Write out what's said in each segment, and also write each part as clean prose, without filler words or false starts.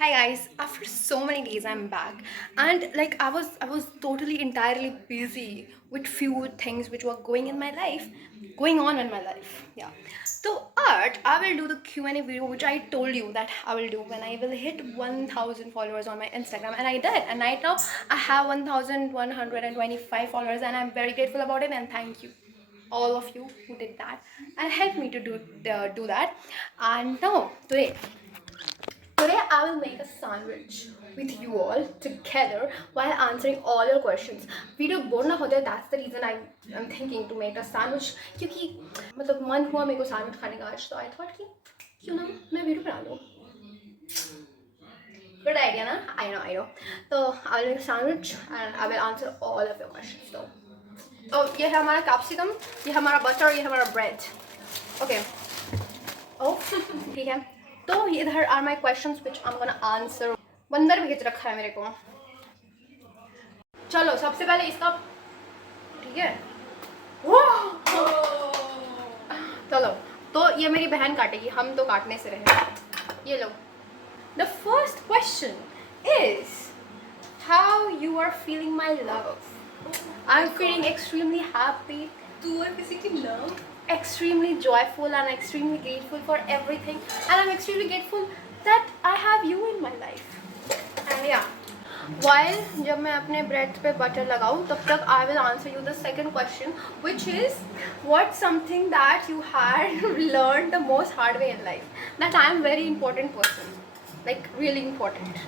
Hi guys, after so many days I'm back and I was totally entirely busy with few things which were going on in my life. Yeah. So art, I will do the Q&A video which I told you that I will do when I will hit 1000 followers on my Instagram, and I did, and right now I have 1125 followers, and I'm very grateful about it, and thank you all of you who did that and helped me to do that. And now today I will make a sandwich with you all together while answering all your questions. Video bore ना हो जाए, that's the reason I'm thinking to make a sandwich, क्योंकि मतलब मन हुआ मेरे को sandwich खाने का आज, तो I thought कि क्यों ना मैं वीडियो बना लूँ. Good idea ना? I know. So I will make a sandwich and I will answer all of your questions. तो ये है हमारा कैप्सिकम, ये हमारा बटर, ये हमारा ब्रेड. ओके. ओ ठीक है. तो इधर are my questions which I am gonna answer. बंदर भेज रखा है मेरे को. चलो सबसे पहले इसका. ठीक है. चलो, तो ये मेरी बहन काटेगी, हम तो काटने से रहे. ये लो. The first question is how you are feeling my love. I am feeling extremely happy. तू और किसी की love Extremely joyful and extremely grateful for everything, and I'm extremely grateful that I have you in my life. And yeah, while जब मैं अपने bread पे butter लगाऊँ तब तक I will answer you the second question, which is what's something that you had learned the most hard way in life. That I am very important person, like really important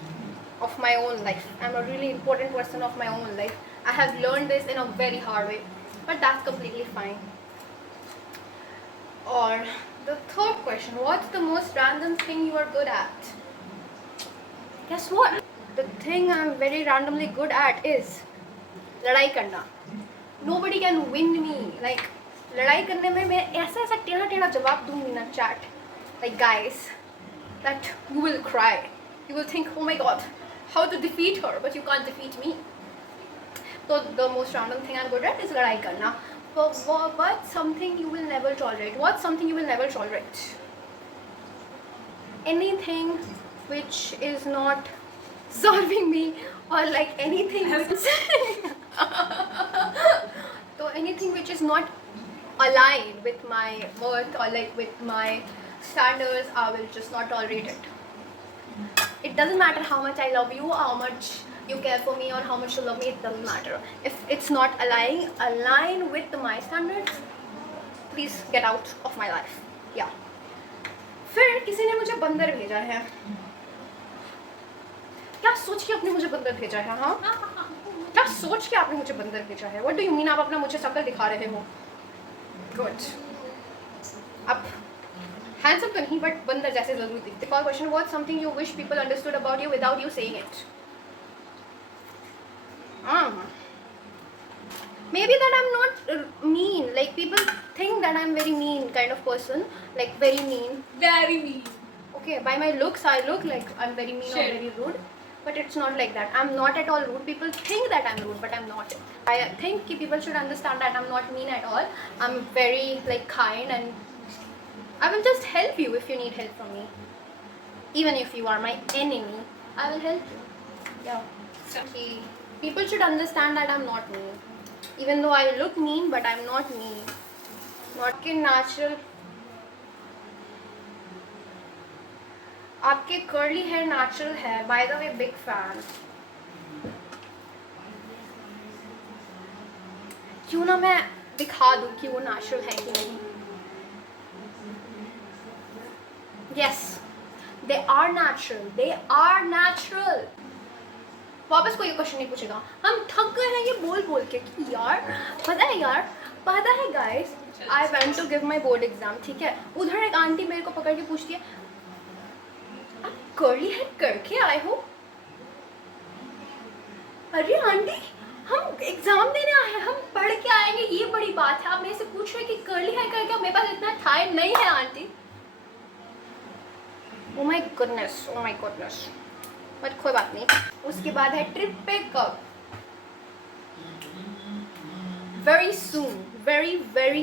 of my own life. I'm a really important person of my own life. I have learned this in a very hard way, but that's completely fine. Or the third question, what's the most random thing you are good at? Guess what? The thing I'm very randomly good at is लड़ाई करना. Nobody can win me. Like लड़ाई करने में मैं ऐसा ऐसा टेढ़ा टेढ़ा जवाब दूंगी ना chat. Like guys, that you will cry. You will think, oh my god, how to defeat her, but you can't defeat me. So the most random thing I'm good at is लड़ाई करना. But something you will never tolerate. What's something you will never tolerate? Anything which is not serving me, or like anything so anything which is not aligned with my worth or like with my standards, I will just not tolerate it. It doesn't matter how much I love you, how much you care for me, or how much you love me. It doesn't matter. If it's not align with my standards, please get out of my life. Yeah. फिर किसी ने मुझे बंदर भेजा है. क्या सोच के आपने मुझे बंदर भेजा है? हाँ, क्या सोच के आपने मुझे बंदर भेजा है? What do you mean? आप अपना मुझे शक्ल दिखा रहे हो? Good. अब हैंडसम तो नहीं, बट बंदर जैसे जरूर दिखते. For question, what's something you wish people understood about you without you saying it. Maybe that I'm not mean. Like people think that I'm very mean kind of person, like very mean. very mean. Okay, by my looks I look like I'm very mean or very rude, but it's not like that. I'm not at all rude. People think that I'm rude, but I'm not. I think people should understand that I'm not mean at all. I'm very like kind, and I will just help you if you need help from me. Even if you are my enemy, I will help you. Yeah. Okay. People should understand that I'm not mean. Even though I look mean, but I'm not mean. Not के natural. आपके curly hair natural है. By the way, big fan. क्यों ना मैं दिखा दूँ कि वो natural है कि नहीं. Yes, they are natural. They are natural. वापस कोई क्वेश्चन नहीं पूछेगा. हम थक गए हैं ये बोल बोल के कि यार पता है guys, I went to give my board exam. ठीक है, उधर एक आंटी मेरे को पकड़ के पूछती है, आप कर्ली हेयर करके आए हो? अरे आंटी, हम एग्जाम देने आए हैं, हम पढ़ के आएंगे, ये बड़ी बात है. आप मेरे से पूछ रहे कि कर्ली हेयर करके. मेरे पास इतना टाइम नहीं है aunty. Oh my goodness. But कोई बात नहीं. उसके बाद है ट्रिप पे कब. very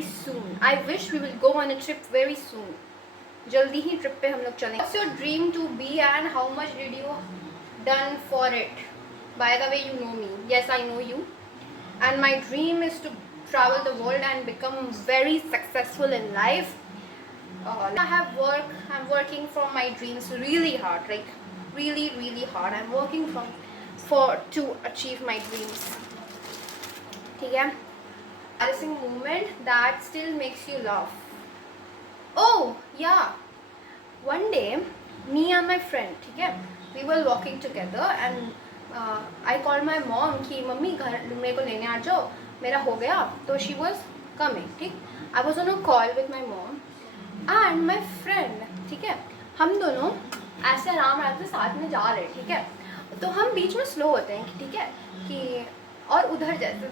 soon. I wish we will go on a trip very soon. जल्दी ही ट्रिप पे हम लोग चलेंगे. What's your dream to be and how much did you done for it? By the way, you know me. Yes, I know you. And my dream is to travel the world and become very successful in life. I'm working for my dreams really hard, like really hard. I'm working to achieve my dreams. ठीक है? Embarrassing moment that still makes you laugh. Oh yeah, one day me and my friend, ठीक है, we were walking together and I called my mom कि mummy घर मेरे को लेने आ जाओ, मेरा हो गया. तो she was coming, ठीक. I was on a call with my mom and my friend, ठीक है. हम दोनों ऐसे आराम से साथ में जा रहे हैं, ठीक है. तो हम बीच में स्लो होते हैं, ठीक है, कि और उधर जैसे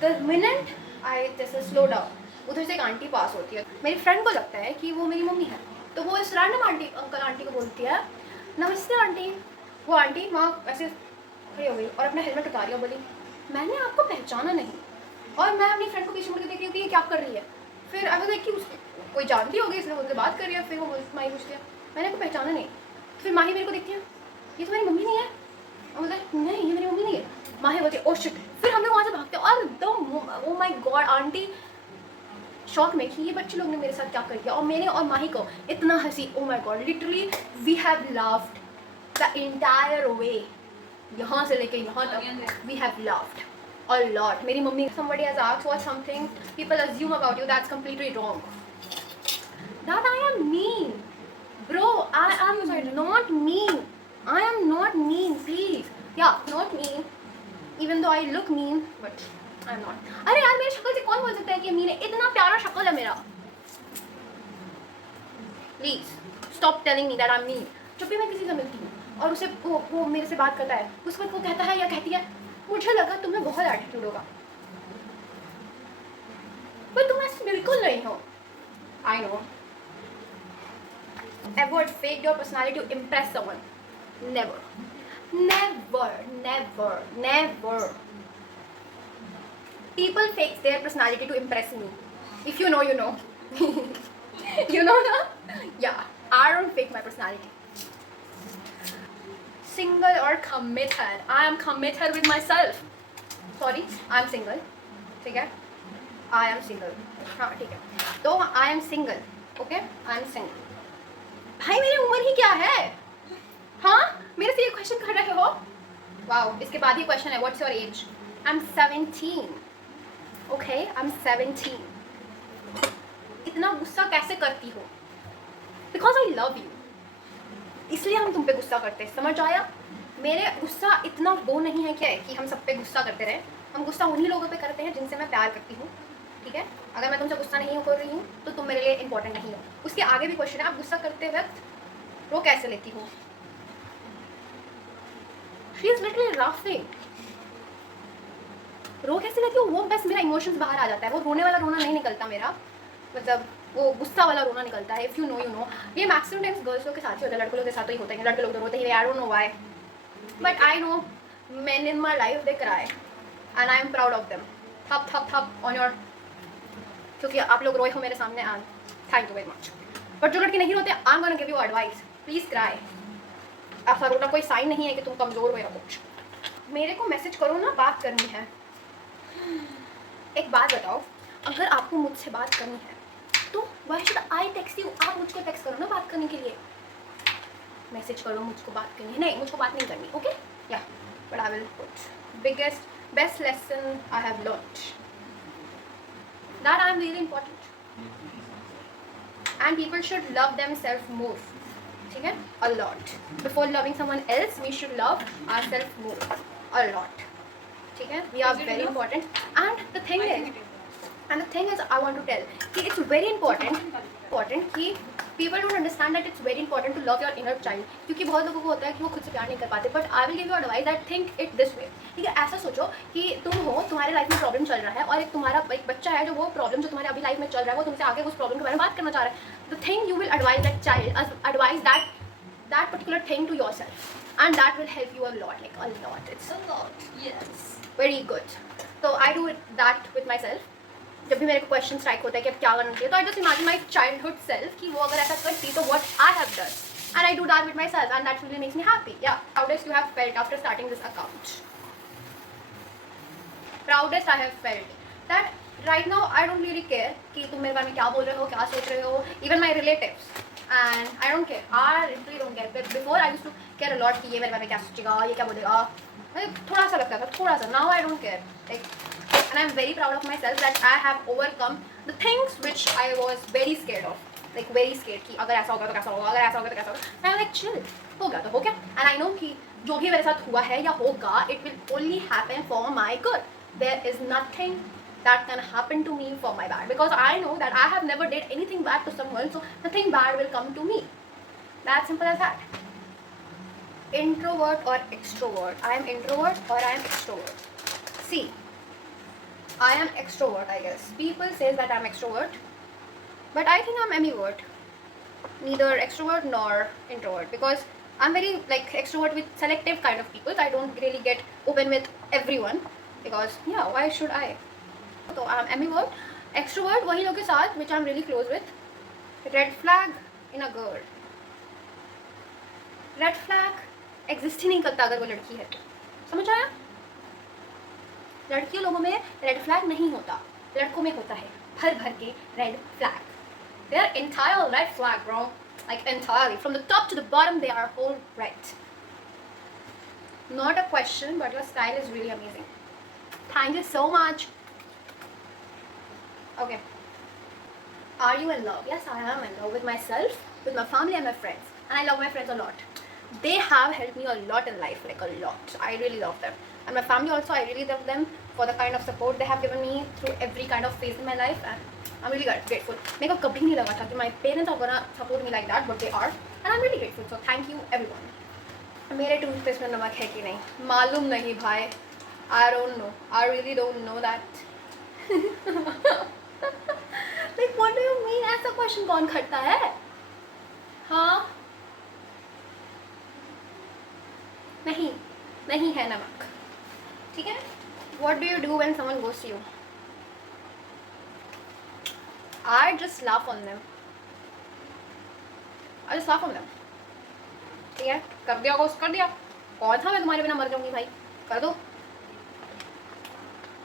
द मिनट आई जैसे स्लो डाउन, उधर से एक आंटी पास होती है. मेरी फ्रेंड को लगता है कि वो मेरी मम्मी है, तो वो इस रैंडम अंकल आंटी को बोलती है नमस्ते आंटी. वो आंटी वहाँ ऐसे खड़ी हो गई और अपना हेलमेट उतारी और बोली मैंने आपको पहचाना नहीं. और मैं अपनी फ्रेंड को पीछे मुड़ के देख रही हूँ कि ये क्या कर रही है. फिर अगर देख कि कोई जानती होगी इसलिए मुझसे बात कर रही है. फिर वो माही पूछती है मैंने आपको पहचाना नहीं. फिर माही मेरे को देखती है ये तो मेरी मम्मी नहीं है. और बोलते नहीं ये मेरी मम्मी नहीं है. माही बोलती है ओ शिट. फिर हम लोग वहाँ से भागते हैं और the O my God aunty shock में कि ये बच्चे लोग ने मेरे साथ क्या कर दिया. और मैंने और माही को इतना हंसी. Oh my god literally we have laughed the entire way. यहाँ से लेके यहाँ तक we have laughed a lot. मेरी mummy somebody has asked what something people assume about you that's completely wrong. That I am mean. Bro, I am not mean. I am not mean, please. Yeah, not mean. Even though I look mean, but I'm not. अरे यार मेरी शक्ल से कौन बोल सकता है कि mean है? इतना प्यारा शक्ल है मेरा. Please stop telling me that I'm mean. जब भी मैं किसी से मिलती हूँ और उसे वो मेरे से बात करता है उस वक्त वो कहता है या कहती है मुझे लगा तुम्हें बहुत एटीट्यूड होगा, पर तुम ऐसे बिल्कुल नहीं हो. I know. Ever faked your personality to impress someone? Never. Never. Never. Never. People fake their personality to impress me. If you know, you know. You know, na? Yeah. I don't fake my personality. Single or committed? I am committed with myself. Sorry, I am single. ठीक है? I am single. हाँ ठीक है. तो I am single. Okay? I am single. भाई मेरी उम्र ही क्या है? हाँ? मेरे से ये क्वेश्चन कर रहे हो? वाओ, इसके बाद ही क्वेश्चन है What's your age? I'm 17. Okay? I'm 17. इतना गुस्सा कैसे करती हो? Because I love you. इसलिए हम तुम पे गुस्सा करते हैं. समझ आया? मेरे गुस्सा इतना वो नहीं है क्या है कि हम सब पे गुस्सा करते रहे. हम गुस्सा उन्हीं लोगों पे करते हैं जिनसे मैं प्यार करती हूँ. ठीक है? अगर मैं तुमसे गुस्सा नहीं कर रही हूँ तो तुम मेरे लिए इंपॉर्टेंट नहीं हो. उसके आगे भी क्वेश्चन है आप गुस्सा करते वक्त रो कैसे लेती हो? She is literally laughing. रो कैसे लेती हो? वो बस मेरा इमोशंस बाहर आ जाता है. वो रोने वाला रोना नहीं निकलता मेरा, मतलब वो गुस्सा वाला रोना निकलता है. इफ़ यू नो ये मैक्सिमम टाइम्स गर्ल्स लोग के साथ ही होता है. लड़कों लोग के साथ तो ही होता है. लड़के लोग तो रोते ही. I don't know why, but I know men in my life they cry and I am proud of them. थप on your, क्योंकि आप लोग रोए हो मेरे सामने and thank you very much. But जो लड़के नहीं रोते I'm gonna give you advice. Please cry. ऐसा रोना कोई साइन नहीं है कि तुम कमज़ोर हो या कुछ. मेरे को मैसेज करो ना, बात करनी है. एक बात बताओ, अगर आपको मुझसे बात करनी है तो why should I text you? आप मुझको टेक्स्ट करो ना बात करने के लिए. मैसेज करो मुझको बात करनी है. नहीं, मुझको बात नहीं करनी. ओके या but I will put best lesson I have learned that I am really important and people should love themself more. ठीक है? A lot. Before loving someone else we should love ourself more a lot. ठीक है? We are very important and the thing is I want to tell कि it's very important कि people don't understand that it's very important to love your inner child. क्योंकि बहुत लोगों को होता है कि वो खुद से प्यार नहीं कर पाते. But I will give you advice that think it this way. ठीक है? ऐसा सोचो कि तुम हो, तुम्हारे लाइफ में प्रॉब्लम चल रहा है और एक बच्चा है जो वो प्रॉब्लम जो तुम्हारे अभी लाइफ में चल रहा है वो तुमसे आगे उस प्रॉब्लम के बारे में बात करना चाह रहा है. The thing you will advise that child, advise that particular thing to yourself and that will help you a lot, like a lot. It's A lot. Yes. very good. So I do that with myself. जब भी मेरे को question strike होता है कि अब क्या करना चाहिए, तो I just imagine my childhood self कि वो अगर ऐसा करती तो what I have done, and I do that with my self, and that really makes me happy. या proudest you have felt after starting this account? Proudest I have felt that right now I don't really care कि तुम मेरे बारे में क्या बोल रहे हो, क्या सोच रहे हो, even my relatives, and I don't care. I really don't care. But before I used to care a lot कि ये मेरे बारे में क्या सोचेगा, ये क्या बोलेगा, मुझे थोड़ा सा लगता था, थोड़ा सा. Now I don't care. Like, and I'm very proud of myself that I have overcome the things which I was very scared of. Like very scared कि अगर ऐसा होगा तो कैसा होगा, अगर ऐसा होगा तो कैसा होगा. I'm like chill, हो गया तो हो गया. And I know कि जो भी मेरे साथ हुआ है या होगा, it will only happen for my good. There is nothing that can happen to me for my bad, because I know that I have never did anything bad to someone, so nothing bad will come to me. That simple as that. Introvert or extrovert? I am introvert or I am extrovert. See, I am extrovert, I guess. People says that I am extrovert, but I think I'm ambivert. Neither extrovert nor introvert, because I'm very like extrovert with selective kind of people. I don't really get open with everyone, because yeah, why should I? So I'm ambivert. Extrovert वही लोग के साथ which I'm really close with. Red flag in a girl. Red flag exist ही नहीं करता अगर वो लड़की है तो. समझ आया? लड़कियों लोगों में रेड फ्लैग नहीं होता, लड़कों में होता है भर भर के red flag. They are entire red flag, bro. Like entirely, from the top to the bottom, they are all red. Not a question, but your style is really amazing. Thank you so much. Okay. Are you in love? Yes, I am in love with myself, with my family and my friends. And I love my friends a lot. They have helped me a lot in life, like a lot. I really love them. And my family also, I really love them for the kind of support they have given me through every kind of phase in my life. And I'm really grateful. मेरे को कभी नहीं लगा था कि my parents are gonna support me like that, but they are. And I'm really grateful. So thank you everyone. मेरे toothpaste में नमक है कि नहीं मालूम नहीं भाई. I don't know. I really don't know that. Like what do you mean? ऐसा क्वेश्चन कौन करता है? हाँ? नहीं, नहीं है नमक. ठीक है? What do you do when someone goes to you? I just laugh on them. I just laugh on them. ठीक है? कर दिया कोर्स कर दिया. कौन था मैं तुम्हारे बिना मर जाऊंगी भाई? कर दो.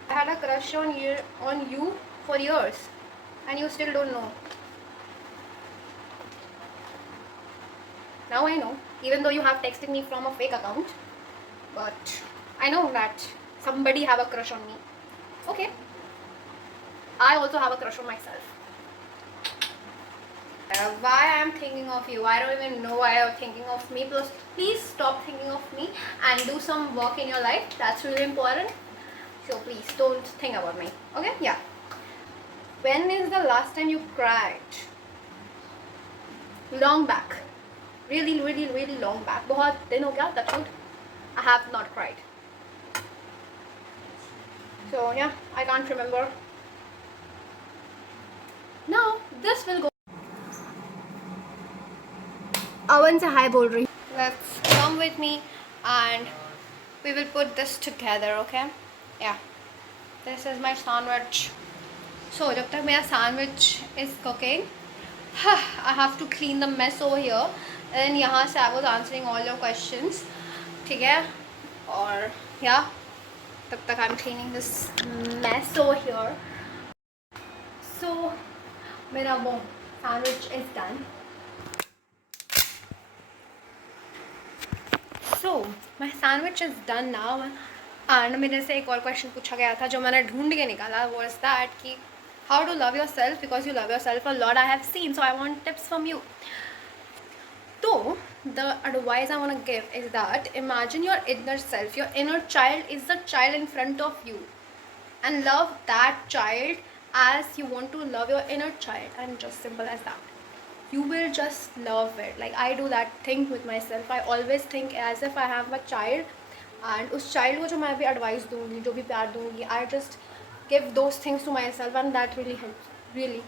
I had a crush on you for years, and you still don't know. Now I know, even though you have texted me from a fake account, but I know that somebody have a crush on me. Okay. I also have a crush on myself. Why I am thinking of you? I don't even know why you're thinking of me. Please stop thinking of me and do some work in your life. That's really important. So please don't think about me. Okay? Yeah. When is the last time you cried? Long back. Really, really, really long back. बहुत दिन हो गया. That's good. I have not cried. So yeah, I can't remember. Now this will go. अवन से hi बोल रही. Let's come with me and we will put this together, okay? Yeah. This is my sandwich. So जब तक मेरा sandwich is cooking, I have to clean the mess over here. And यहाँ से I was answering all your questions. ठीक है? और yeah, तब तक I'm cleaning this mess over here. So मेरा वो sandwich is done. So my sandwich is done now. And मेरे से एक और क्वेश्चन पूछा गया था जो मैंने ढूंढ के निकाला. Was that कि how to love yourself, because you love yourself a lot. I have seen, so I want tips from you. So the advice I want to give is that imagine your inner self. Your inner child is the child in front of you, and love that child as you want to love your inner child. And just simple as that. You will just love it. Like I do that thing with myself. I always think as if I have a child, and उस child को जो मैं भी advice दूँगी, जो भी प्यार दूँगी, I just give those things to myself, and that really helps, really.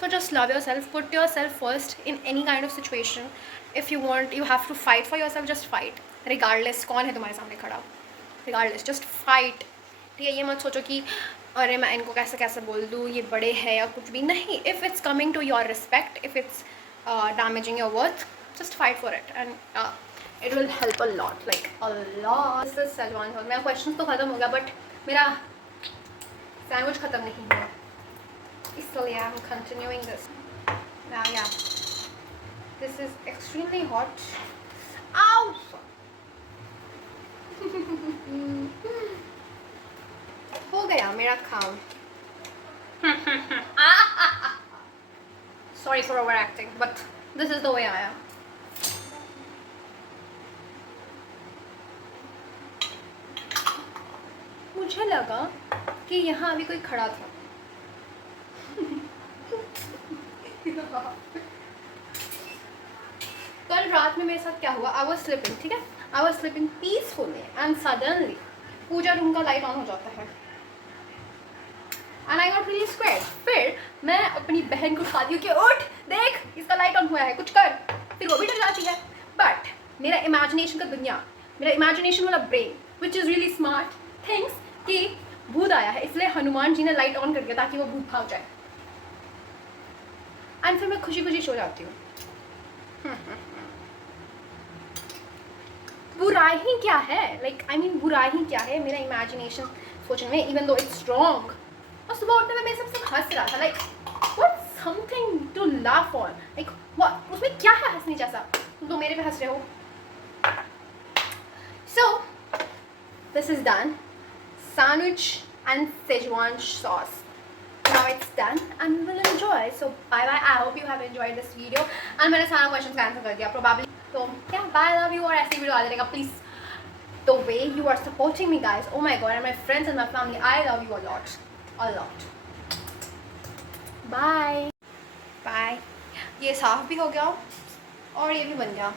So just love yourself. Put yourself first in any kind of situation. If you want, you have to fight for yourself. Just fight, regardless कौन है तुम्हारे सामने खड़ा. Regardless, just fight. ठीक है? ये मत सोचो कि अरे मैं इनको कैसे कैसे बोल दूँ, ये बड़े हैं या कुछ भी नहीं. If it's coming to your respect, if it's damaging your worth, just fight for it and it will help a lot, like a lot. This is Salman sauce. मेरा क्वेश्चन तो ख़त्म हो गया बट मेरा सैंडविच ख़त्म नहीं हुआ, इसलिए आई एम कंटिन्यूइंग दिस. या दिस इज एक्सट्रीमली हॉट. आउ. हो गया मेरा काम. Sorry for overacting, but this is the way I am. मुझे लगा कि यहाँ अभी कोई खड़ा था. कल रात में मेरे साथ क्या हुआ? I was sleeping, ठीक है? I was sleeping peacefully and suddenly puja room का लाइट ऑन हो जाता है. And I got really scared. फिर मैं अपनी बहन को उठाती हूँ कि उठ देख इसका लाइट ऑन हुआ है, कुछ कर. फिर वो भी डर जाती है. बट मेरा इमेजिनेशन का दुनिया, मेरा इमेजिनेशन वाला brain which is really smart things कि भूत आया है, इसलिए हनुमान जी ने लाइट ऑन कर दिया ताकि वो भूत भाग जाए. एंड फिर मैं खुशी खुशी सो जाती हूँ. बुराई क्या है? लाइक आई मीन बुराई क्या है मेरा इमेजिनेशन सोचने में, इवन दो इट्स रॉन्ग. और सुबह उठने में मेरे सबसे हंस रहा था. Like what's something to laugh on? Like what, उसमें क्या है हंसने जैसा? तुम तो मेरे पे हंस रहे हो. So this is done. Sandwich and Szechuan sauce. Now it's done and we will enjoy. So bye bye. I hope you have enjoyed this video. And मैंने सारा questions का answer कर दिया probably. So yeah, bye, love you. और ऐसी video आते रहेगा please. The way you are supporting me, guys. Oh my god, and my friends and my family. I love you a lot, a lot. Bye. Bye. ये साफ भी हो गया और ये भी बन गया.